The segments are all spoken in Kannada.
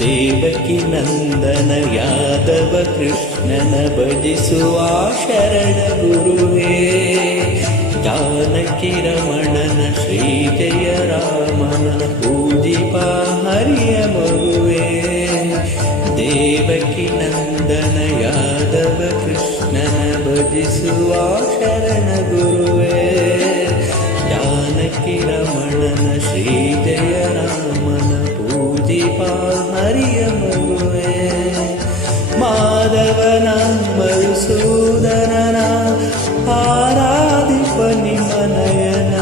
ದೇವಕಿ ನಂದನ ಯಾದವ ಕೃಷ್ಣನ ಭಜಿಸುವ ಶರಣ ಗುರುವೇ, ಜಾನಕಿ ರಮಣನ ಶ್ರೀ ಜಯ ರಾಮನ ಪೂಜಿಪ ಹರಿಯ ಮಗುವೇ. ದೇವಕಿ ನಂದನ ಯಾದವ ಕೃಷ್ಣನ ಭಜಿಸುವ ಶರಣ ಗುರುವೇ, ಜಾನಕಿ ರಮಣನ ಶ್ರೀ ಜಯ ರಾಮನ ಪೂಜಿಪ ಹರಿಯ ಮಗುವೇ. ಮಾಧವನ ಮಧುಸೂದನನ ಆರಾಧಿಪ ನಿಮ್ಮ ನಯನ,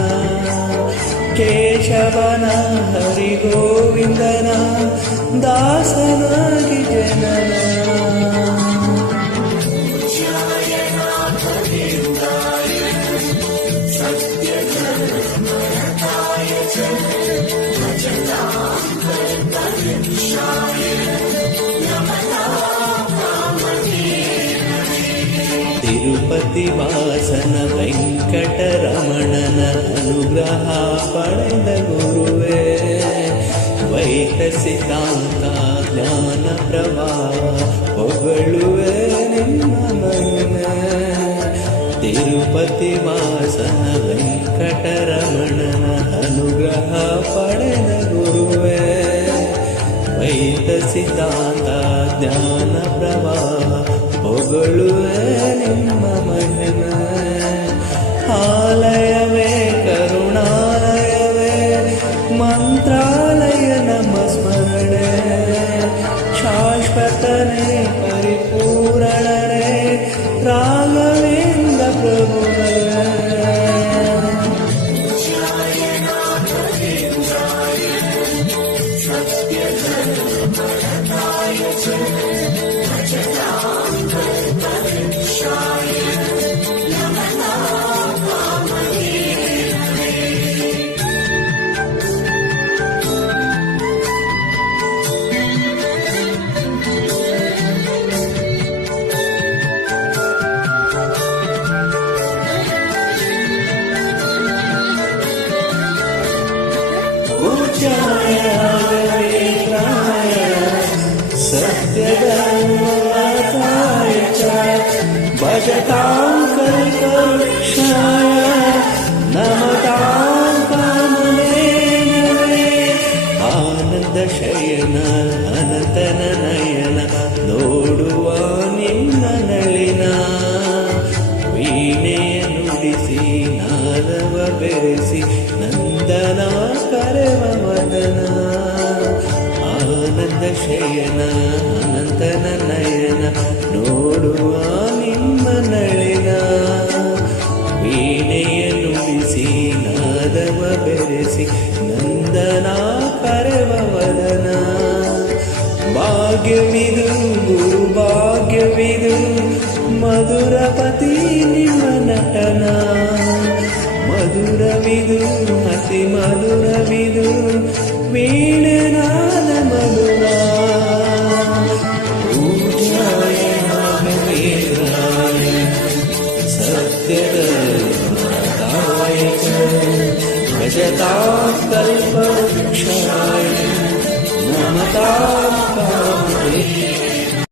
ಕೇಶವನ ಹರಿಗೋವಿಂದನ ದಾಸನಾಗಿ ಜನನ. ತಿರುಪತಿ ವಾಸನ ವೆಂಕಟರಮಣನ ಅನುಗ್ರಹ ಪಡೆದ ಗುರುವೇ, ವೈಕ ಸಿದ್ಧಾಂತ ಜ್ಞಾನ ಪ್ರವಾಹ ಹೊಗಳುವೆ ನಿಮ್ಮ ಮಹಿಮೆ. ತಿರುಪತಿ ವಾಸನ ವೆಂಕಟರಮಣನ ಅನುಗ್ರಹ ಪಡೆದ ಗುರುವೇ, ವೈಕ ಸಿದ್ಧಾಂತ ಜ್ಞಾನ ಪ್ರವಾಹ ಹೊಗಳುವೆ ನಿಮ್ಮ ಮಹಿಮೆ. ಆಲಯವೇ ಕರುಣಾಲಯವೇ ಮಂತ್ರಾಲಯ ನಮ್ಮ ಸ್ಮರಣೆ, ಶಾಶ್ವತನೇ ಪರಿಪೂರಣನೇ ರಾಘವೇಂದ್ರ ಪ್ರಭುವೇ. सत्यधर्मरताय च भजतां कल्पवृक्षाय नमतां कामधेनवे. ಆನಂದ ಶಯನ ಅನಂತನ ನಯನ ನೋಡುವ ನಿನ್ನ ನಳಿನ, ವೀಣೆಯ ನುಡಿಸಿ ನಾದವ ಬೆರೆಸಿ ನಂದನ ಕರೆವ ವದನ. ಆನಂದ ಶಯನ ಅನಂತನ ನಯನ ನೋಡುವ ನಿಮ್ಮ ನಳಿನ, ವೀಣೆಯ ನುಡಿಸಿ ನಾದವ ಬೆರೆಸಿ ನಂದನ ಕರೆವ ವದನ. ಭಾಗ್ಯವಿದು ಗುರು ಭಾಗ್ಯವಿದು ಮಧುರಪತಿ ನಿಮ್ಮ ನಟನ, ಮಧುರವಿದು ಅತಿ ಮಧುರವಿದು ವೀಣೆನಾದ ಮಧುರ. ಪೂಜ್ಯಾಯ ರಾಘವೇಂದ್ರಾಯ ಸತ್ಯಧರ್ಮರತಾಯ ಚ ಭಜತಾಂ ಕಲ್ಪವೃಕ್ಷಾಯ ನಮತಾಂ